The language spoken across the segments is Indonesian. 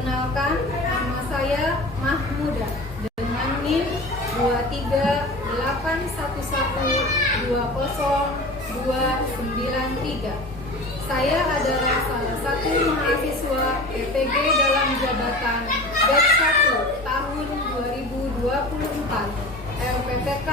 Perkenalkan, nama saya Mahmuda dengan NIM 23811209293. Saya adalah salah satu mahasiswa PPG dalam jabatan batch 1 tahun 2024 RPTK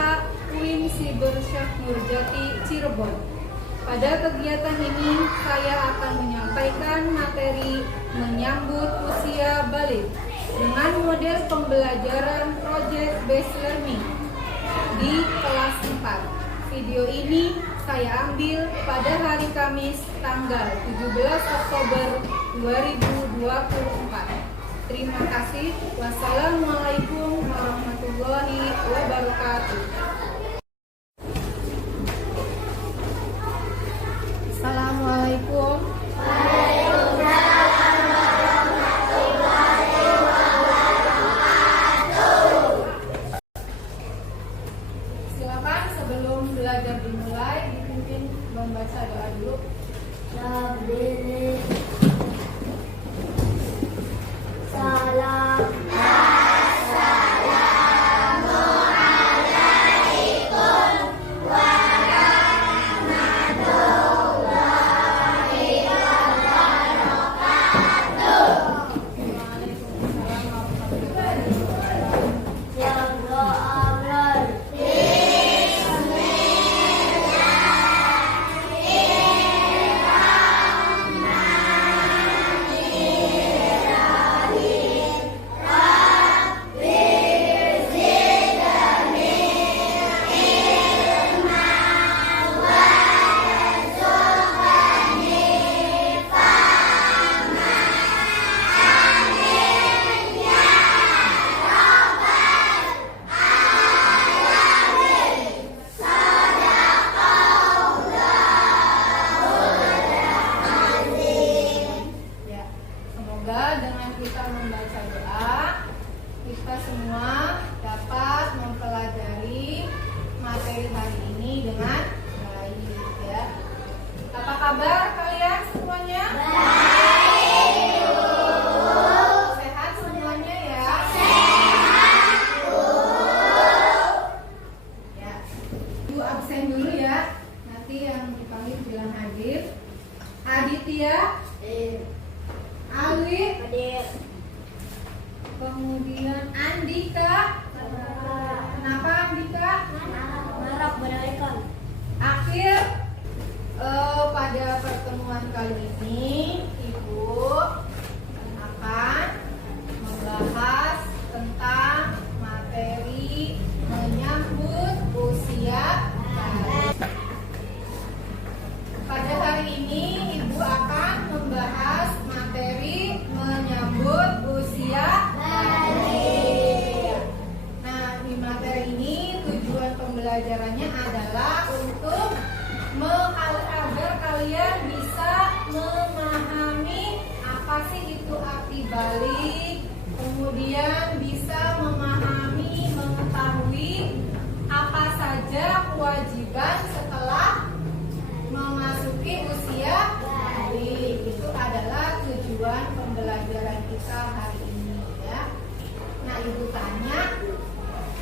UIN Siber Syekh Nurjati Cirebon. Pada kegiatan ini saya akan menyampaikan materi menyambut usia balik dengan model pembelajaran project based learning di kelas 4. Video ini saya ambil pada hari Kamis tanggal 17 Oktober 2024. Terima kasih. Wassalamualaikum warahmatullahi wabarakatuh. Assalamualaikum. Silakan sebelum belajar dimulai dipimpin membaca doa dulu. Salam. Dengan kita membaca doa, kita semua dapat mempelajari materi hari ini dengan baik ya. Apa kabar kalian semuanya? Baik. Sehat semuanya ya? Sehat. Ya. Ibu absen dulu ya. Nanti yang dipanggil bilang hadir. Aditya. Alwi, kemudian Andika. Kenapa Andika? Marah berikan. Akhir pada pertemuan kali ini Ibu akan membahas tentang materi menyambut usia balik. Pada hari ini Ibu akan membahas materi menyambut usia balik. Nah, di materi ini tujuan pembelajarannya adalah untuk agar kalian bisa memahami apa sih itu arti balik, kemudian bisa memahami, mengetahui apa saja kewajiban setelah memasuki usia balik. Itu adalah tujuan pembelajaran kita hari ini ya. Nah, Ibu tanya,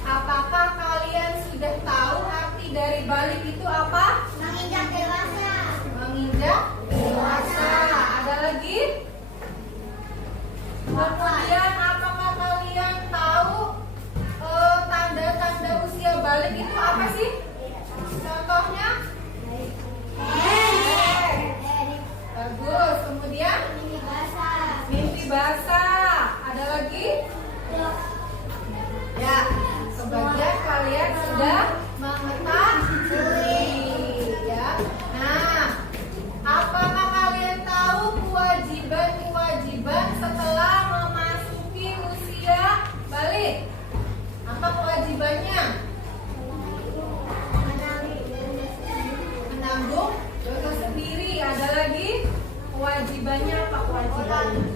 apakah kalian sudah tahu arti dari balik itu apa? Menginjak dewasa. Menginjak dewasa. Ada lagi? Kemudian apakah kalian tahu tanda-tanda usia balik itu apa sih? Contohnya? Bagus. Kemudian mimpi basah. Ada lagi? Ya, sebagian kalian sudah mengetahui ya. Nah, apakah kalian tahu kewajiban setelah memasuki usia balik? Apa kewajibannya? Menanggung dosa sendiri. Ada lagi? Kewajibannya apa kewajibannya?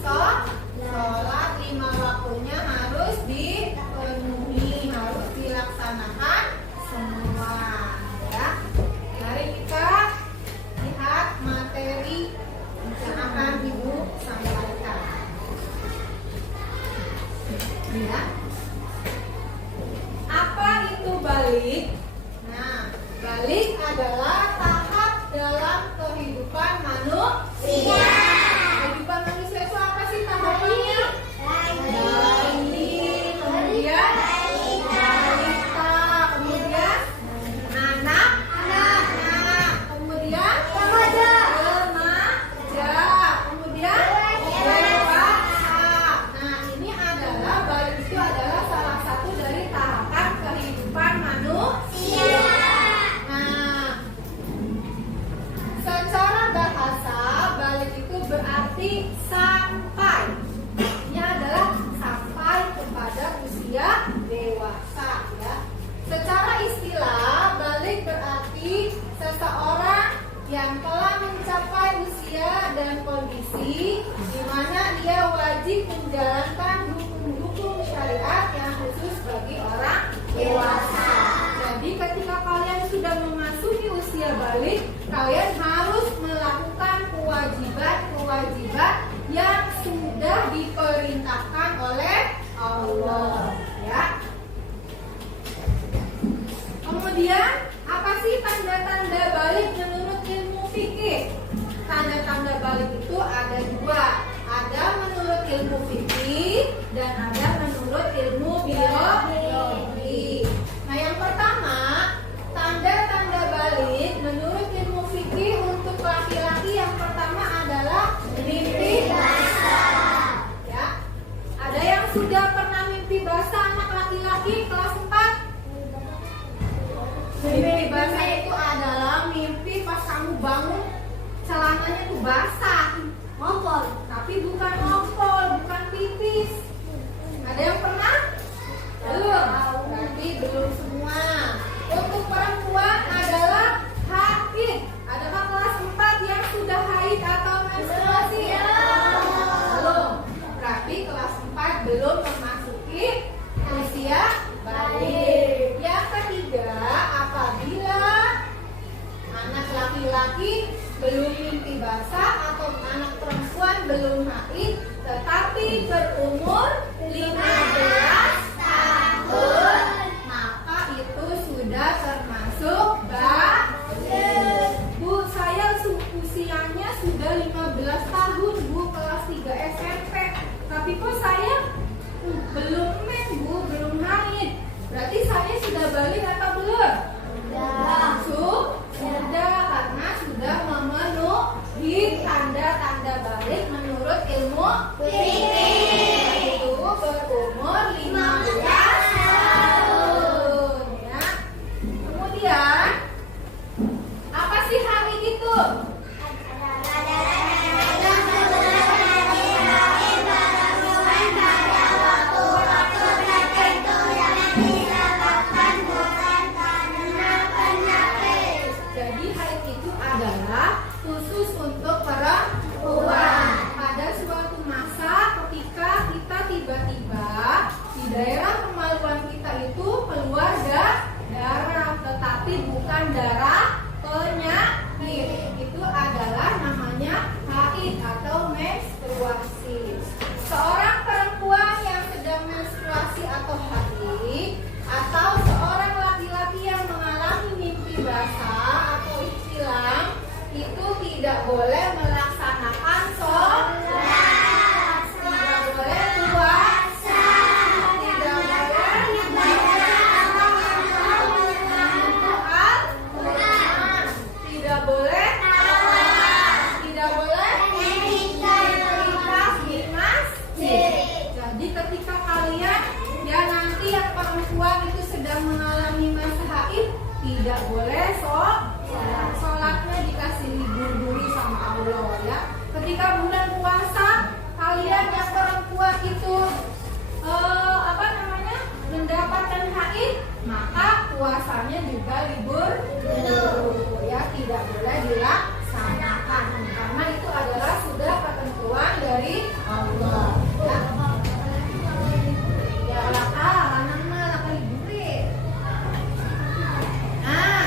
Sholat 5 waktunya harus dipenuhi, harus dilaksanakan semua. ya. Apa itu balik? Nah, balik adalah tahap dalam kehidupan manusia. Kehidupan manusia itu apa sih tahapannya? Bayi, kemudian balita, kemudian anak, kemudian remaja, kemudian dewasa. Nah, ini adalah balik itu adalah salah satu dari tahapan kehidupan manusia. Nah, secara bahasa balik itu berarti sampai. Ini adalah sampai kepada usia dewasa ya. Secara istilah balik berarti seseorang yang telah mencapai usia dan kondisi di mana dia wajib menjalankan hukum-hukum syariat yang khusus bagi orang dewasa. Jadi ketika kalian sudah memasuki usia balik, kalian harus melakukan kewajiban-kewajiban yang sudah diperintahkan oleh Allah ya. Kemudian apa sih tanda-tanda balik menurut ilmu fikih? Tanda-tanda balik itu ada dua. Ada menurut ilmu fikih dan ada menurut ilmu biologi. Nah, yang pertama, tanda-tanda balik menurut ilmu fikih untuk laki-laki yang pertama adalah mimpi basah. Ya. Ada yang sudah pernah mimpi basah anak laki-laki kelas 4? Mimpi basah itu adalah mimpi pas kamu bangun celananya tuh basah. Ngompol, tapi bukan ngompol, bukan pipis. Ada yang pernah? Belum. Berarti belum semua. Untuk perempuan adalah haid. Adakah kelas 4 yang sudah haid atau menstruasi? Belum. Berarti kelas 4 belum memasuki usia balik. Yang ketiga, apabila anak laki-laki belum mimpi basah atau anak perempuan belum haid tetapi berumur 15 tahun, maka itu sudah termasuk balik. Bu, saya usianya sudah 15 tahun, Bu, kelas 3 SMP. Tapi kok saya belum Bu, belum haid. Berarti saya sudah balik atau belum? Sudah, karena sudah memenuhi tanda-tanda balik menurut ilmu fikih. Itu berumur 15 tahun ya. Kemudian apa sih haid itu? Jadi haid itu adalah khusus untuk perempuan. Pada suatu masa ketika kita tiba-tiba di daerah kemaluan kita itu keluar darah, tetapi bukan darah penyakit. Itu adalah namanya haid atau menstruasi. Seorang perempuan yang sedang menstruasi atau haid, atau seorang laki-laki yang mengalami mimpi basah atau ihtilam, itu tidak boleh melaksanakan sholat, tidak boleh puasa, tidak boleh Al-Quran, tidak boleh tidak boleh aktivitas di masjid. Jadi ketika kalian ya nanti yang perempuan itu sedang mengalami masa haid, tidak boleh sholatnya dikasih libur dulu sama Allah ya. Ketika bulan puasa kalian yang perempuan itu mendapatkan haid, maka puasanya juga libur dulu ya, tidak boleh dilaksanakan karena itu adalah sudah ketentuan dari Allah ya. Ya nah,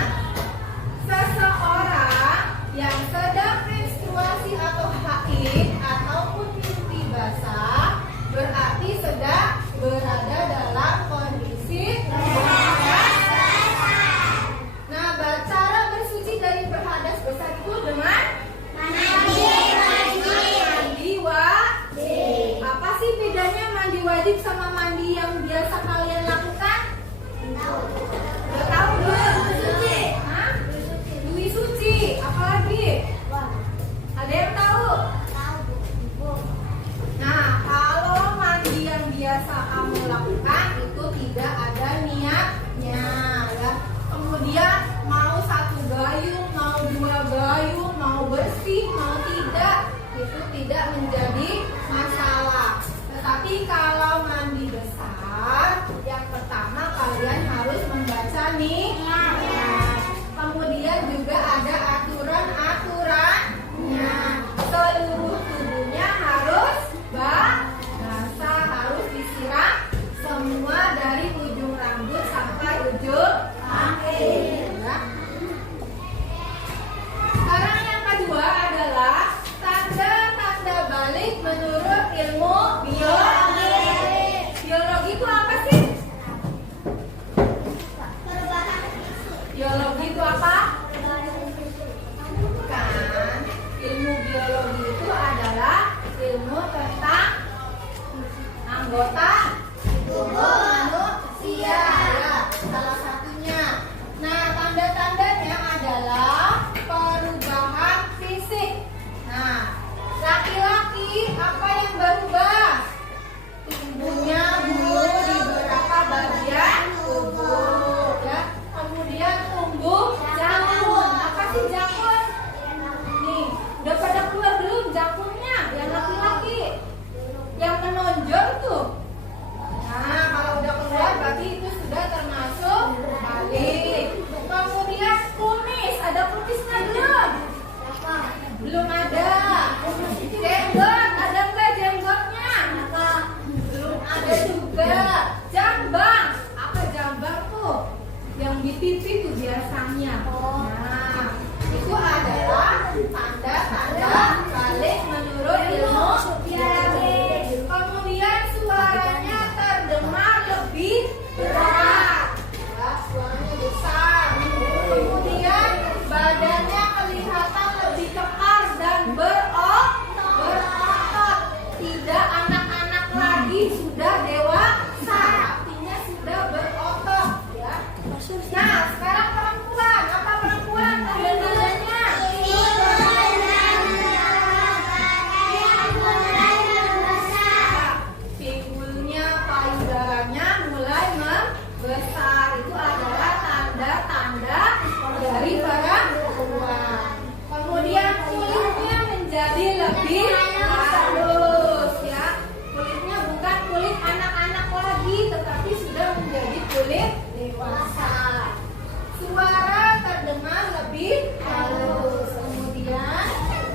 seseorang yang sedang menstruasi atau haid ataupun mimpi basah berarti sedang berada wajib sama mandi yang biasa kalian lakukan? Udah tahu belum? Suci. Hah? Dwi suci. Apalagi? Ada yang tahu? Nah, kalau mandi yang biasa kamu lakukan itu tidak ada niatnya, ya. Kemudian mau satu gayung, mau dua gayung, mau bersih, mau tidak, itu tidak menjadi masalah. Tetapi kalau mandi besar, yang pertama kalian harus membaca niat. Kemudian juga ada aturan-aturannya. Seluruh tubuhnya harus basah, harus disiram semua dari ujung rambut sampai ujung kaki. Ya. Sekarang yang kedua adalah tanda-tanda balik menurut ilmu biologi. Biologi itu apa sih? Biologi itu apa? Bukan. Ilmu biologi itu adalah ilmu tentang anggota tubuh manusia, ya, salah satunya. Nah, tanda-tandanya adalah perubahan fisik. Nah, laki-laki apa yang berubah? Tumbuhnya bulu di beberapa bagian tubuh, ya. Kemudian tumbuh jangkung. Apa sih jangkung? Nih, udah pada keluar belum jangkungnya? Yang laki-laki, yang menonjol tuh. Nah, kalau udah keluar berarti itu sudah termasuk balik. Kemudian kumis, ada kumisnya belum? Belum ada. Jenggot, ada nggak jenggotnya? Belum ada juga. Jambang, apa jambang tuh? Yang di pipi tuh biasanya. Nah, itu adalah tanda-tanda balik menurut ilmu biologi. Kemudian suaranya terdengar lebih berat, ya, suaranya besar. Kemudian badannya kelihatan lebih kekar dan berotot. Tidak anak-anak lagi, sudah dewasa, artinya sudah berotot, ya. Nah, sekarang perempuan, apa perempuan tanda-tandanya? Pinggulnya, payudaranya mulai membesar. Itu adalah tanda-tanda dari perempuan. Kemudian kulitnya menjadi lebih halus, ya. Kulitnya bukan kulit anak-anak lagi, tetapi sudah menjadi kulit dewasa. Suara terdengar lebih halus. Kemudian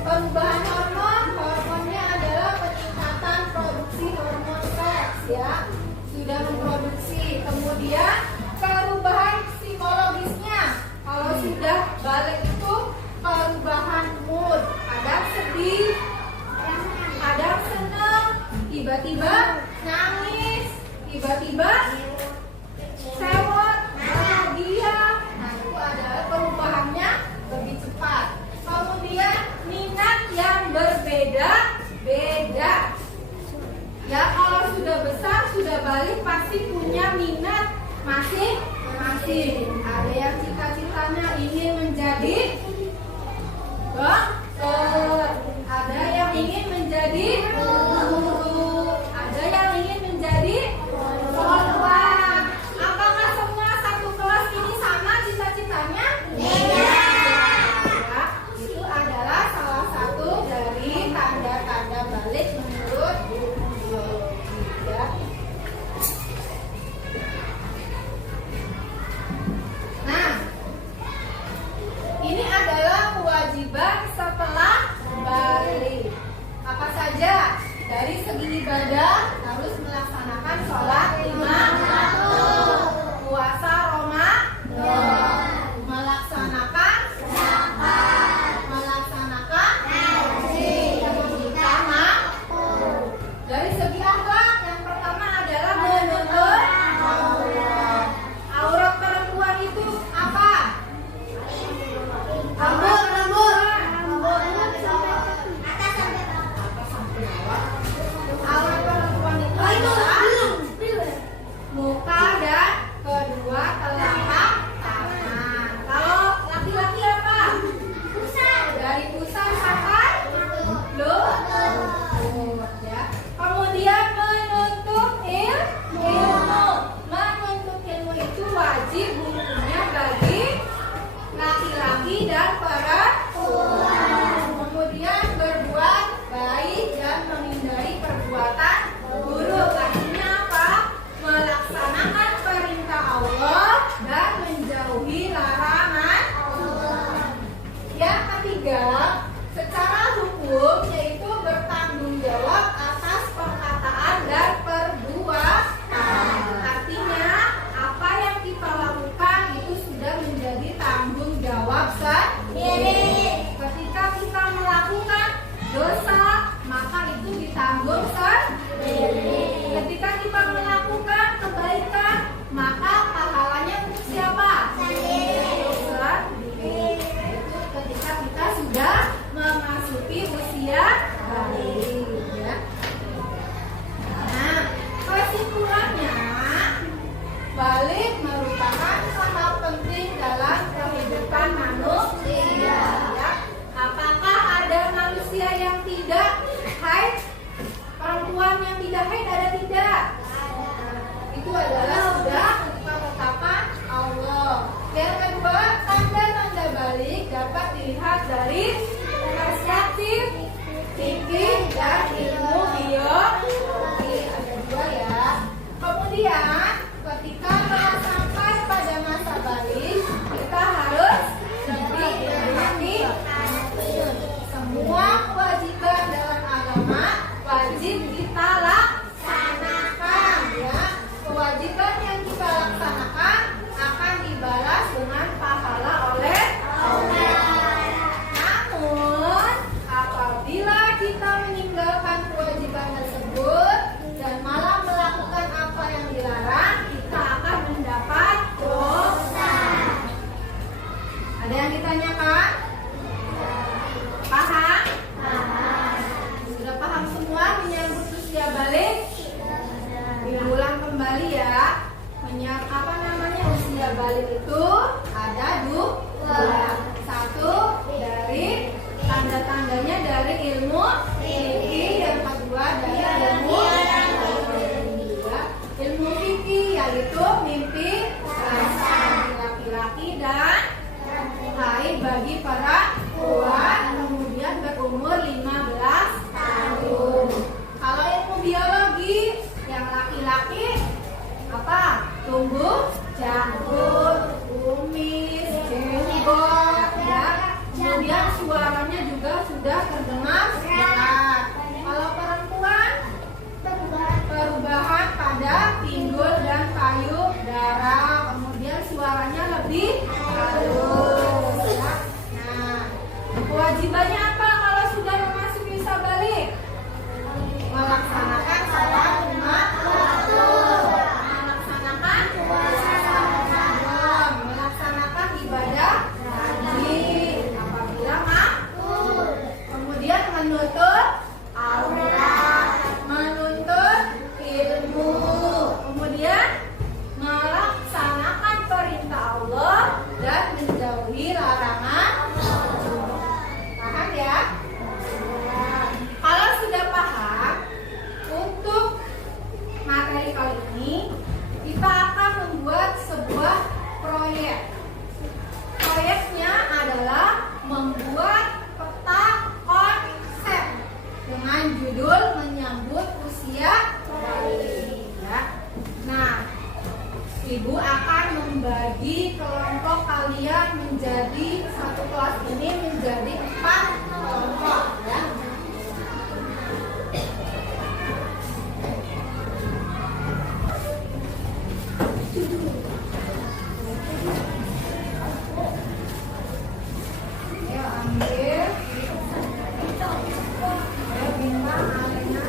perubahan hormon, hormonnya adalah peningkatan produksi hormon seks, ya. Sudah memproduksi. Kemudian perubahan psikologisnya, kalau sudah balik itu perubahan mood, kadang sedih, kadang senang, tiba-tiba nangis, tiba-tiba sewot, bahagia. Nah, itu adalah perubahannya lebih cepat. Kemudian minat yang berbeda-beda. Ya, kalau sudah besar, sudah balik pasti punya minat masing-masing. Ada yang cita-citanya ingin menjadi dokter, ada yang ingin menjadi guru, ada yang ingin menjadi polwan. Apakah semua satu kelas ini sama cita-citanya? Iya. Ya, itu adalah salah satu dari tanda-tanda balik menurut biologi, ya. Nah, ini adalah kewajiban setelah balik. Apa saja? Dari segi ibadah harus melaksanakan sholat 5 waktu, puasa Ramadan, melaksanakan zakat, melaksanakan haji jika mampu. Dari segi akhlak, yang pertama adalah menutup aurat. Aurat perempuan itu apa? Rambut. Aurat perempuan tidak haid ada tidak? Itu adalah sudah ketetapan Allah. Yang kedua, tanda-tanda balik dapat dilihat dari perspektif fikih dan ilmu biologi. Ada dua ya. Kemudian ketika telah sampai pada masa balik, kita harus lebih berhati. Semua kewajiban dalam agama wajib kita laksanakan ya. Kewajiban yang kita laksanakan akan dibalas dengan pahala oleh Allah. Namun apabila kita meninggalkan kewajiban tersebut dan malah melakukan apa yang dilarang, kita akan mendapat dosa. Ada yang ditanyakan? Paham? Sudah paham semua menyambut usia balik? Diulang kembali ya. Apa namanya usia balik itu ada dua. Satu dari tanda-tandanya dari ilmu fikih, yang kedua dari ilmu ilmu fikih yaitu mimpi basah laki-laki dan haid bagi perempuan, kemudian berumur 15 tahun. Kalau ilmu biologi yang laki-laki apa? Tumbuh janggut, kumis, jenggot, ya. Kemudian suaranya juga sudah terdengar jelas. Kalau perempuan, perubahan pada pinggul dan payudara, kemudian suaranya lebih halus. Ya. Nah, kewajibannya apa kalau sudah memasuki usia balik? Melaksanakan sholat lima waktu, melaksanakan puasa Ramadan, melaksanakan ibadah haji apabila mampu, kemudian menuntut aurat, menuntut ilmu, kemudian melaksanakan perintah Allah dan menjauhi larangan. Paham ya? Kalau sudah paham, untuk materi kali ini kita akan membuat sebuah proyek. Proyeknya adalah membuat peta konsep dengan judul menyambut usia balik. Ya. Nah, Ibu akan membagi kelompok kalian menjadi satu kelas ini menjadi 4 kelompok ya. Ayo ambil. Ayo Bintang, Alena.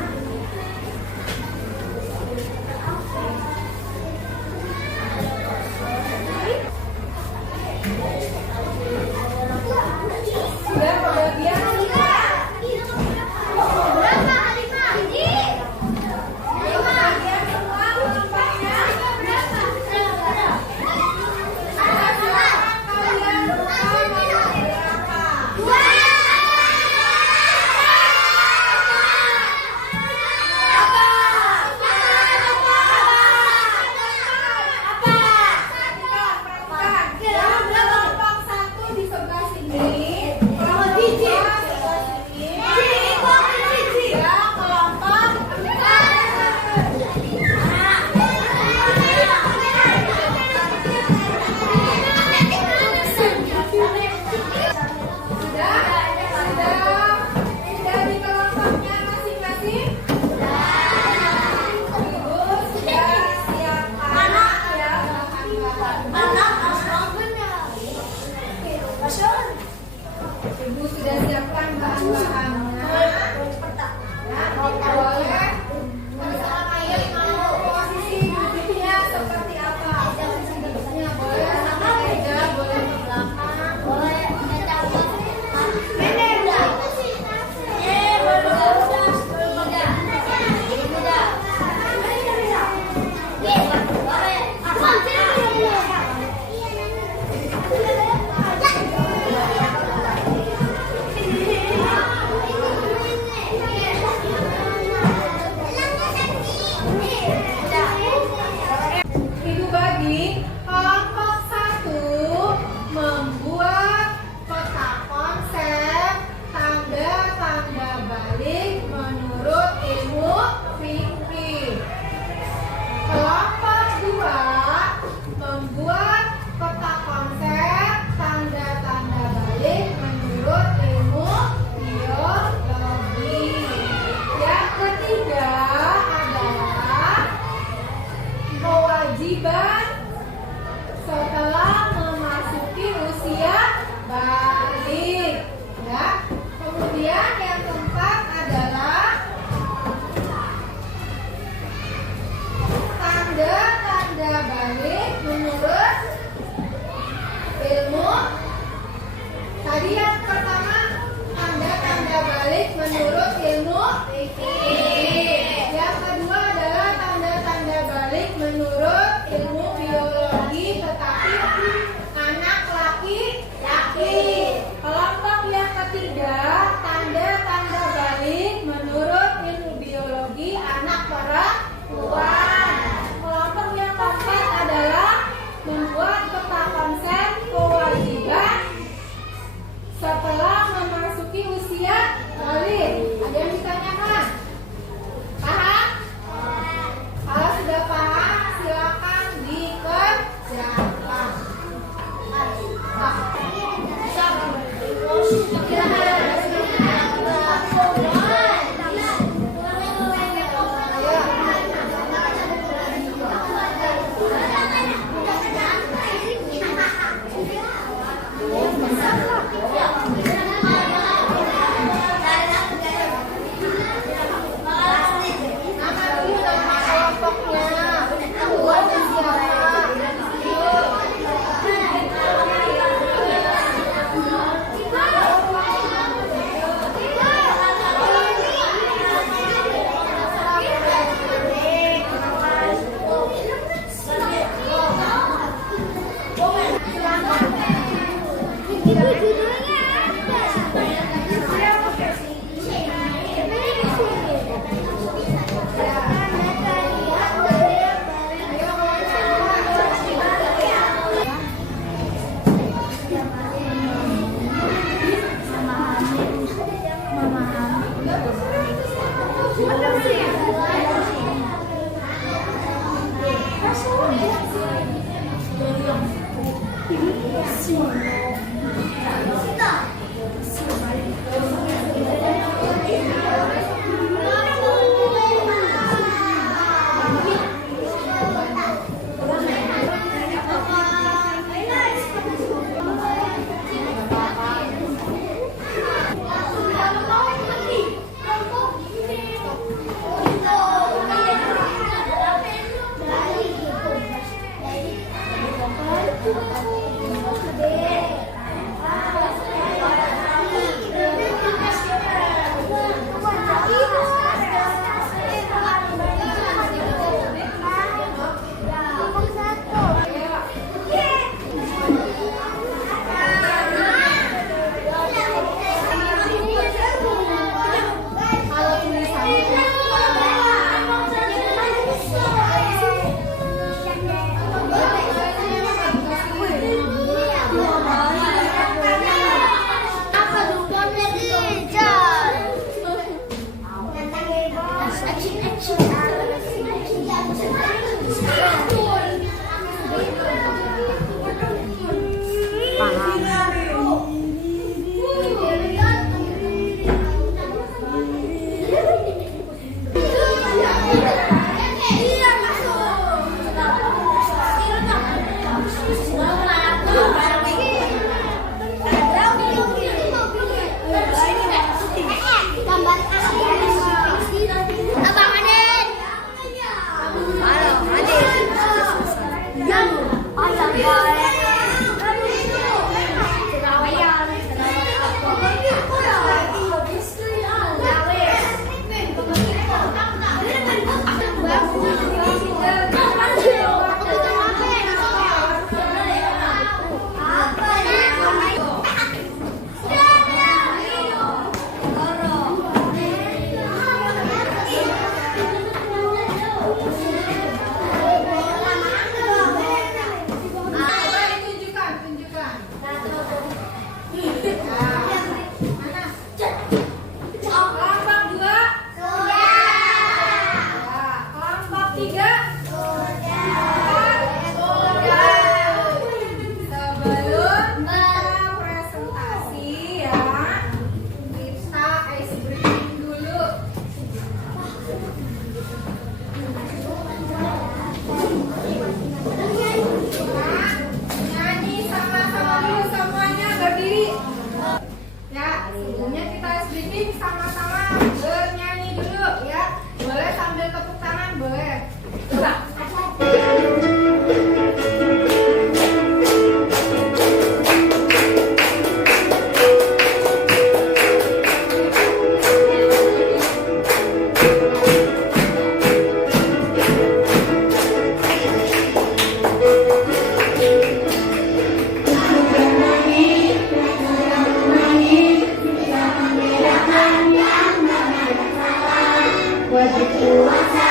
Dibaca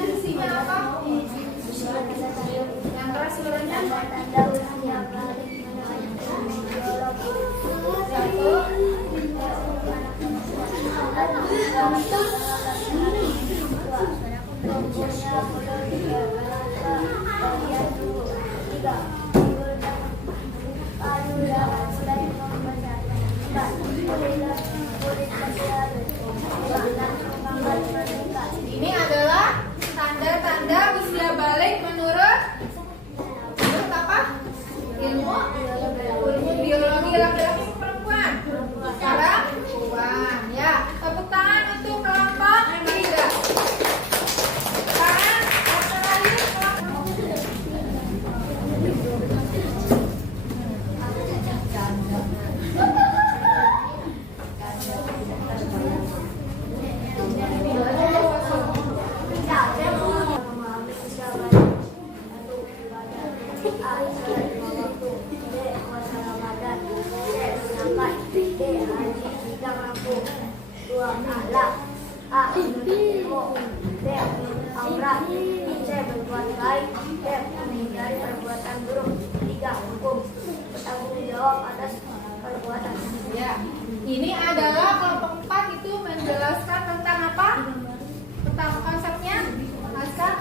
isinya apa? Yang keras suaranya. Tanda usia balik Satu. Ini adalah tanda-tanda usia balik menurut apa? Ilmu biologi laki-laki perempuan. Sekarang perempuan ya. Tepuk tangan untuk kelompok 3. Sekarang terakhir kelompok berbuat baik, menghindari perbuatan buruk. 3. Hukum, bertanggung jawab atas perbuatan. ya. Ini adalah kelompok 4 itu menjelaskan tentang apa? Tentang konsepnya, asal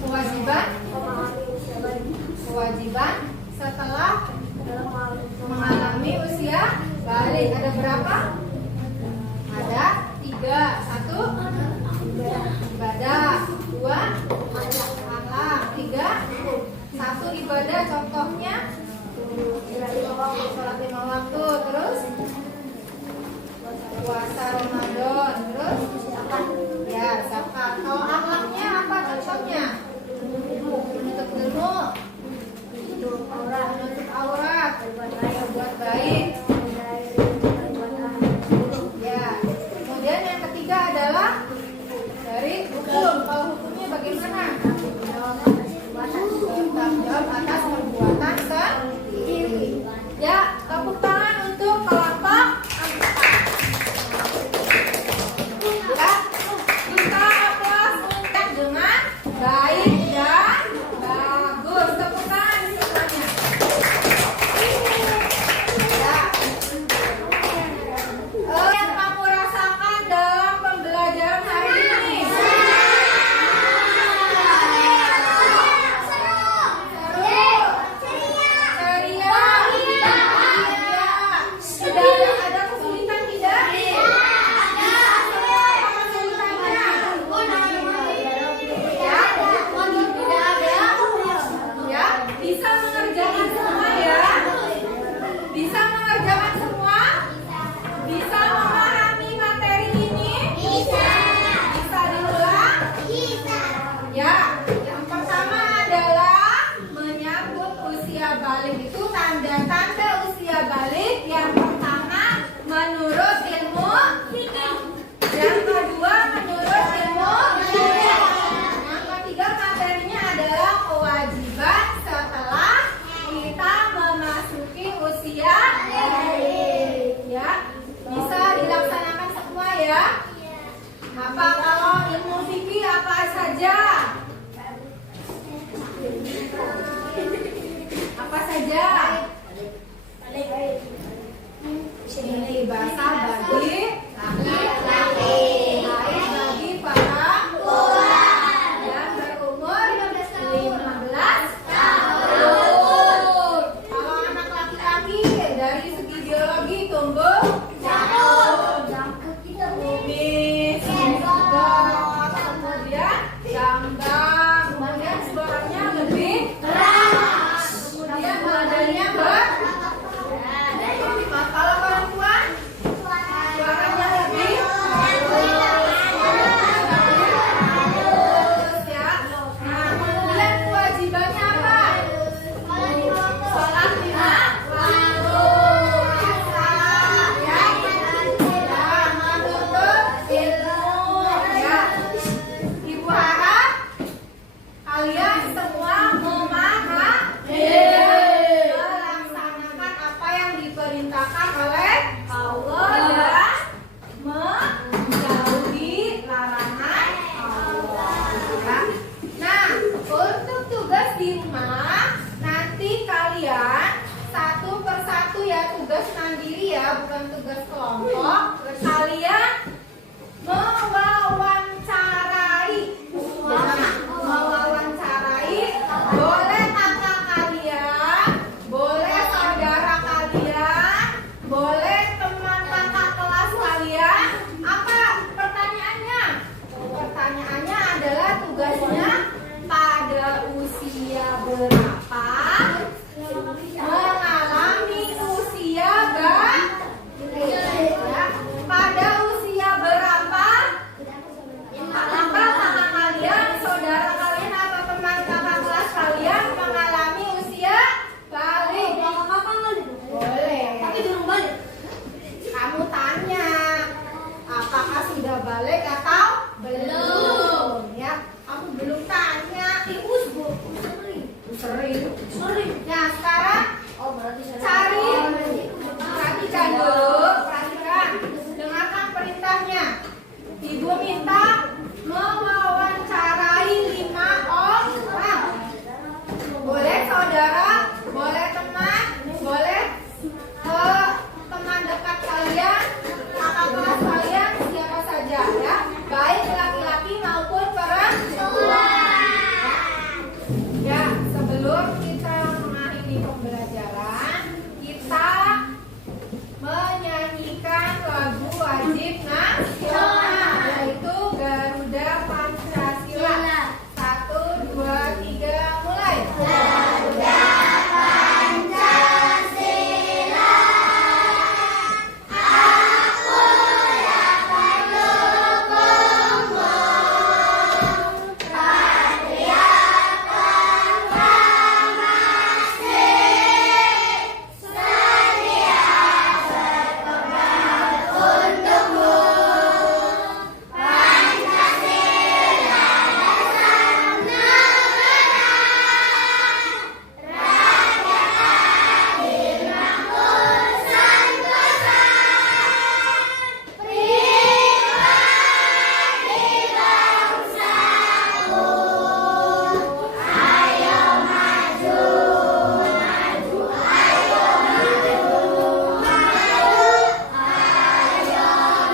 kewajiban, Memahami usia balik. kewajiban setelah mengalami usia balik. Ada berapa? Ada 3. 1 ibadah, 2 akhlak, 3 1 ibadah. Contohnya sholat 5 waktu, terus puasa Ramadan, terus ya zakat. Kalau akhlaknya apa contohnya? Menuntut ilmu, menuntut aurat, berbuat baik. Ya. Kemudian yang ketiga adalah dari hukum. Kalau hukumnya bagaimana? Bertanggung jawab atas perbuatan sendiri. Ya, tepuk tangan untuk kelompok 4. Ya, kita aplaus untuk dengan baik dan bagus. Tepuk tangan semuanya. Ya. Yang kamu rasakan dalam pembelajaran hari ini? Ceria. Iya. Tidak ada kesulitan tidak? Apa kesulitannya? Ya. Tidak ada. Ya. Bisa mengerjakan semua ya? Bisa mengerjakan semua? Bisa memahami materi ini? Bisa diulang? Ya, yang pertama adalah menyambut usia balik. Itu tanda-tanda usia balik. Yang pertama menurut ilmu fikih. Yang kedua menurut ilmu syariat. Yang ketiga materinya adalah kewajiban setelah kita memasuki usia balik. Ya, bisa dilaksanakan semua ya. Apa kalau ilmu fikih apa saja? Apa saja? Ini bahasa bagi laki-laki, baik bagi para yang berumur 15 tahun. Kalau anak laki-laki dari segi biologi tumbuh kumis, otot, kemudian jambang, kemudian bukan tugas kelompok. Kalian mewawancarai. Mewawancarai. Boleh kakak kalian, boleh saudara kalian, boleh teman kakak kelas kalian. Apa pertanyaannya? Pertanyaannya adalah tugasnya pada usia berapa mengalami usia pada usia berapa apakah kakak kalian, saudara kalian atau teman kakak kelas kalian mengalami usia balik? Boleh. Tapi belum balik. Kamu tanya apakah sudah balik atau belum, ya? Kamu belum tanya. Sering. Nah, sekarang Oh, berarti saya cari, perhatikan dulu, perhatikan, dengarkan perintahnya. Ibu minta mewawancarai 5 orang. Boleh saudara, boleh teman, boleh teman dekat kalian, kakak kelas kalian, siapa saja ya, baik laki-laki maupun perempuan. Ya, sebelum kita mengakhiri pembelajaran, kita menyanyikan lagu wajib nasional, yaitu Garuda Pancasila. 1, 2, 3, mulai. Garuda Pancasila, aku dapat dukungmu. Satria proklamasi, sedia berkorban untukmu. Pancasila dasar negara, rakyat adil makmur sentosa, pribadi bangsaku. Ayo maju, maju, ayo maju, maju, ayo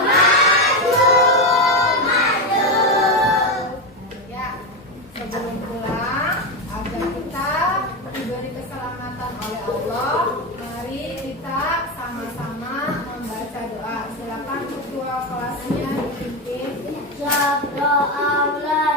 maju, maju. Ya, sebelum pulang, agar kita diberi keselamatan oleh Allah, mari kita sama-sama membaca doa. Silakan ketua kelasnya dipimpin. Sabda awal.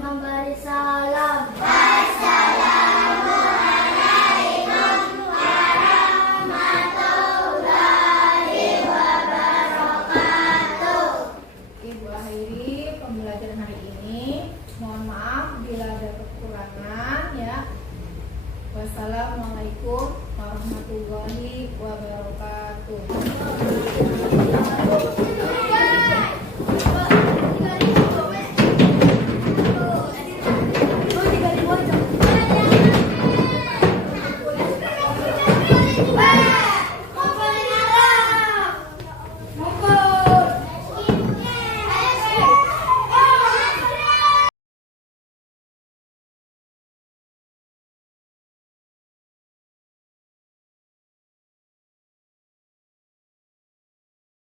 Memberi salam. Assalamualaikum warahmatullahi wabarakatuh. Ibu akhiri pembelajaran hari ini. Mohon maaf bila ada kekurangan ya. Wassalamualaikum warahmatullahi wabarakatuh.